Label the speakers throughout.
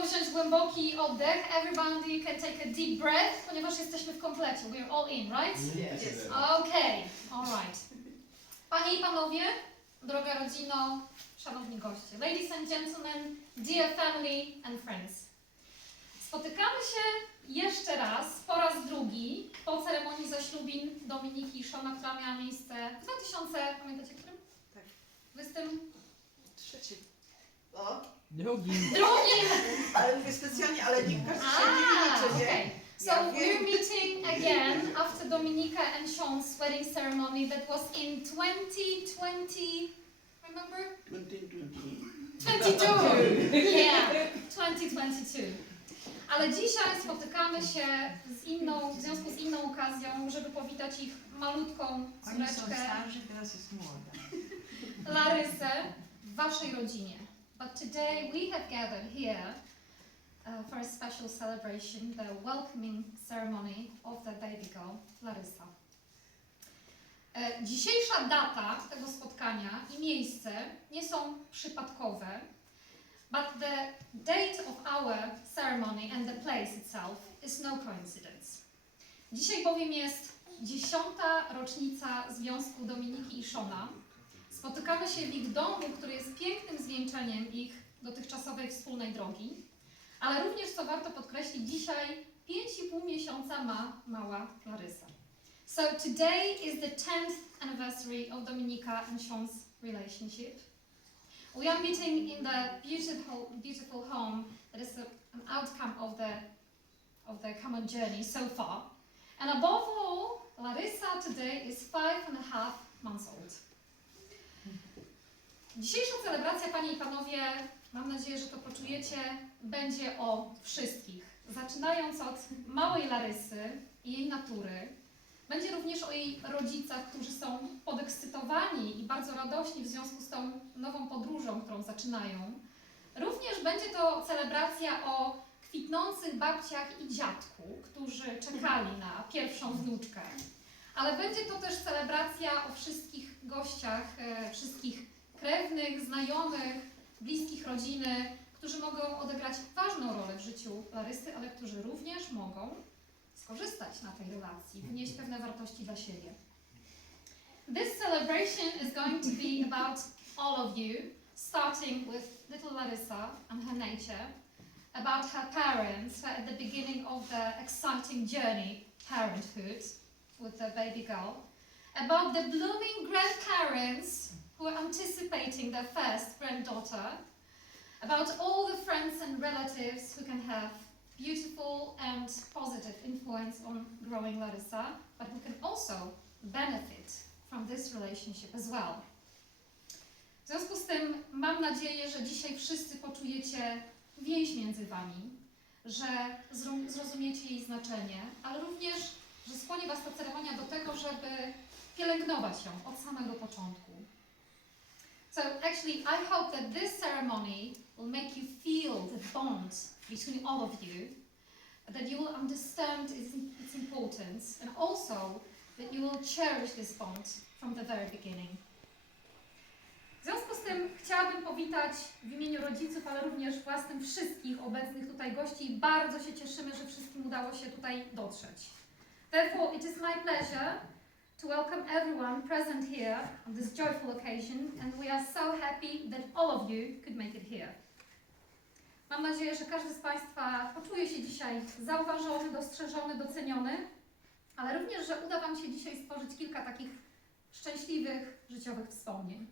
Speaker 1: znowu wziąć głęboki oddech. Everybody can take a deep breath, ponieważ jesteśmy w komplecie. We're all in, right?
Speaker 2: Yes.
Speaker 1: Okay, alright. Panie i panowie, droga rodzino, szanowni goście. Ladies and gentlemen, dear family and friends. Spotykamy się jeszcze raz, po raz drugi, po ceremonii zaślubin Dominiki i Szona, która miała miejsce w 2000, pamiętacie którym?
Speaker 3: Tak.
Speaker 1: 20
Speaker 3: Trzeci. O,
Speaker 2: Drugi.
Speaker 1: drugim!
Speaker 3: ale mówię specjalnie, ale nikt każdy się nie
Speaker 1: Ah,
Speaker 3: liczy, nie?
Speaker 1: okay. So we're meeting again after Dominica and Sean's wedding ceremony that was in 2020. Remember? 22. Yeah, 2022. Ale dzisiaj spotykamy się z inną, w związku z inną okazją, żeby powitać ich malutką
Speaker 4: Oni są
Speaker 1: córeczkę
Speaker 4: starzy, teraz jest młoda.
Speaker 1: Larysę w waszej rodzinie. But today we have gathered here uh, for a special celebration, the welcoming ceremony of the baby girl, Larysa. E, Dzisiejsza data tego spotkania i miejsce nie są przypadkowe, but the date of our ceremony and the place itself is no coincidence. Dzisiaj bowiem jest dziesiąta rocznica związku Dominiki i Szona, Spotykamy się w ich domu, który jest pięknym zwieńczeniem ich dotychczasowej wspólnej drogi, ale również, co warto podkreślić, dzisiaj 5,5 miesiąca ma mała Klarysa. So today is the 10th anniversary of Dominika and Sean's relationship. We are meeting in the beautiful, beautiful home that is a, an outcome of the, of the common journey so far. And above all, Larissa today is five and a half months old. Dzisiejsza celebracja, Panie i Panowie, mam nadzieję, że to poczujecie, będzie o wszystkich. Zaczynając od małej Larysy i jej natury. Będzie również o jej rodzicach, którzy są podekscytowani i bardzo radośni w związku z tą nową podróżą, którą zaczynają. Również będzie to celebracja o kwitnących babciach i dziadku, którzy czekali na pierwszą wnuczkę. Ale będzie to też celebracja o wszystkich gościach, e, wszystkich krewnych, znajomych, bliskich rodziny, którzy mogą odegrać ważną rolę w życiu Larysy, ale którzy również mogą skorzystać na tej relacji, wnieść pewne wartości dla siebie. This celebration is going to be about all of you, starting with little Larissa and her nature, about her parents, are at the beginning of the exciting journey, parenthood, with the baby girl, about the blooming grandparents who are anticipating their first granddaughter, about all the friends and relatives who can have beautiful and positive influence on growing Larissa, but who can also benefit from this relationship as well. W związku z tym mam nadzieję, że dzisiaj wszyscy poczujecie więź między Wami, że zro- zrozumiecie jej znaczenie, ale również, że skłoni Was ta ceremonia do tego, żeby pielęgnować ją od samego początku. So actually, I hope that this ceremony will make you feel the bond between all of you, that you will understand its, its importance, and also that you will cherish this bond from the very beginning. W związku z tym chciałabym powitać w imieniu rodziców, ale również własnym wszystkich obecnych tutaj gości bardzo się cieszymy, że wszystkim udało się tutaj dotrzeć. Therefore, it is my pleasure to welcome everyone present here on this joyful occasion, and we are so happy that all of you could make it here. Mam nadzieję, że każdy z Państwa poczuje się dzisiaj zauważony, dostrzeżony, doceniony, ale również, że uda Wam się dzisiaj stworzyć kilka takich szczęśliwych, życiowych wspomnień.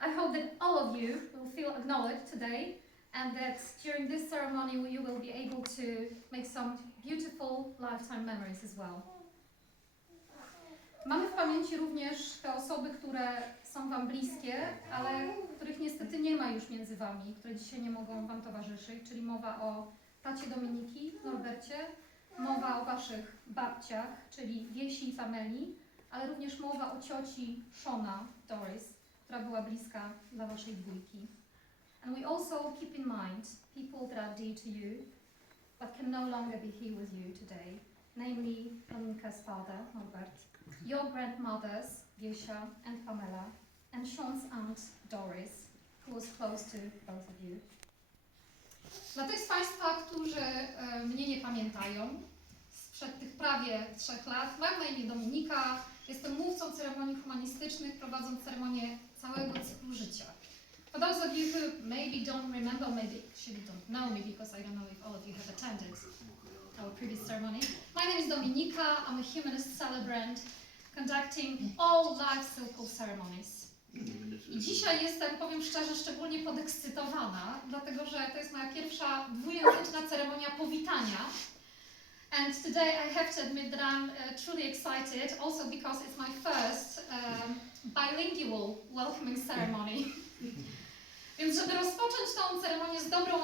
Speaker 1: I hope that all of you will feel acknowledged today and that during this ceremony you will be able to make some beautiful lifetime memories as well. Mamy w pamięci również te osoby, które są Wam bliskie, ale których niestety nie ma już między Wami, które dzisiaj nie mogą Wam towarzyszyć, czyli mowa o tacie Dominiki, Norbercie, mowa o Waszych babciach, czyli Wiesi i Pameli, ale również mowa o cioci Shona, Doris, która była bliska dla Waszej dwójki. And we also keep in mind people that are dear to you, but can no longer be here with you today, namely Dominika's father, Norbert, your grandmothers, Yesha and Pamela, and Sean's aunt, Doris, who was close to both of you. Dla tych z Państwa, którzy e, mnie nie pamiętają, sprzed tych prawie trzech lat, mam na imię Dominika, jestem mówcą ceremonii humanistycznych, prowadząc ceremonię całego cyklu życia. For those of you who maybe don't remember, maybe actually don't know me because I don't know if all of you have attended our previous ceremony. My name is Dominika, I'm a humanist celebrant conducting all life circle ceremonies. I dzisiaj jestem, powiem szczerze, szczególnie podekscytowana, dlatego że to jest moja pierwsza dwujęzyczna ceremonia powitania. And today I have to admit that I'm uh, truly excited, also because it's my first um, bilingual welcoming ceremony. Więc żeby rozpocząć tą ceremonię z dobrą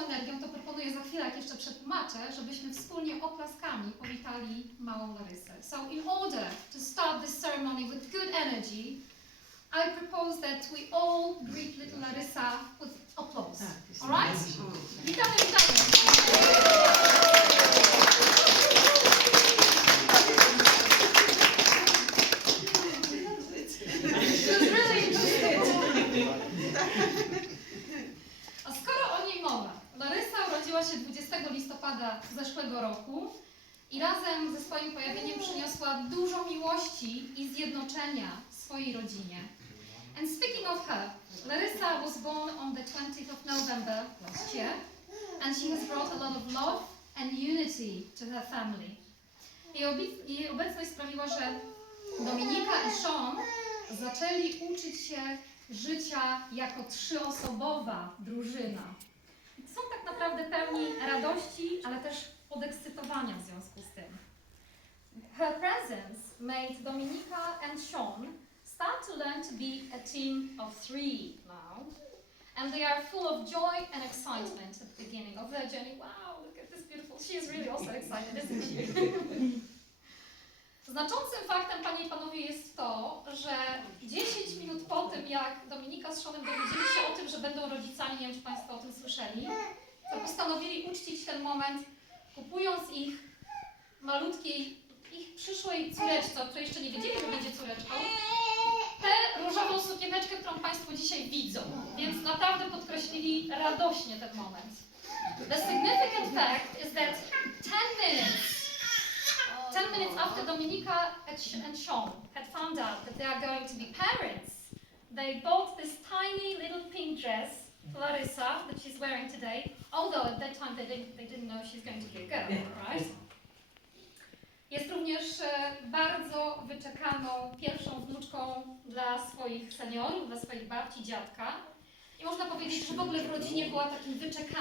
Speaker 1: chwilę, jak jeszcze przetłumaczę, żebyśmy wspólnie oklaskami powitali małą Larysę. So in order to start this ceremony with good energy, I propose that we all greet little Larissa with applause.
Speaker 4: Tak,
Speaker 1: All right?
Speaker 4: super.
Speaker 1: Witamy, witamy. She was really interested. A skoro o niej mowa, Larysa urodziła się 20 listopada zeszłego roku i razem ze swoim pojawieniem przyniosła dużo miłości i zjednoczenia swojej rodzinie. And speaking of her, Larissa was born on the 20th of November last year, and she has brought a lot of love and unity to her family. Jej, obecność sprawiła, że Dominika i Sean zaczęli uczyć się życia jako trzyosobowa drużyna. I Są tak naprawdę pełni radości, ale też podekscytowania w związku z tym. Her presence made Dominika and Sean start to learn to be a team of three now. And they are full of joy and excitement at the beginning of their journey. Wow, look at this beautiful. She is really also excited, isn't she? Znaczącym faktem, Panie i Panowie, jest to, że 10 minut po tym, jak Dominika z Seanem dowiedzieli się o tym, że będą rodzicami, nie wiem, czy Państwo o tym słyszeli, postanowili uczcić ten moment, kupując ich malutkiej, ich przyszłej córeczce, o której jeszcze nie wiedzieli, że będzie córeczką, tę różową sukieneczkę, którą Państwo dzisiaj widzą. Więc naprawdę podkreślili radośnie ten moment. The significant fact is that 10 minutes 10 minutes after Dominika and Sean had found out that they are going to be parents, they bought this tiny little pink dress Larissa that she's wearing today, although at that time they didn't, they didn't know she's going to be a girl, right? Jest również e, bardzo wyczekaną pierwszą wnuczką dla swoich seniorów, dla swoich babci, dziadka. I można powiedzieć, że w ogóle w rodzinie była takim wyczekanym.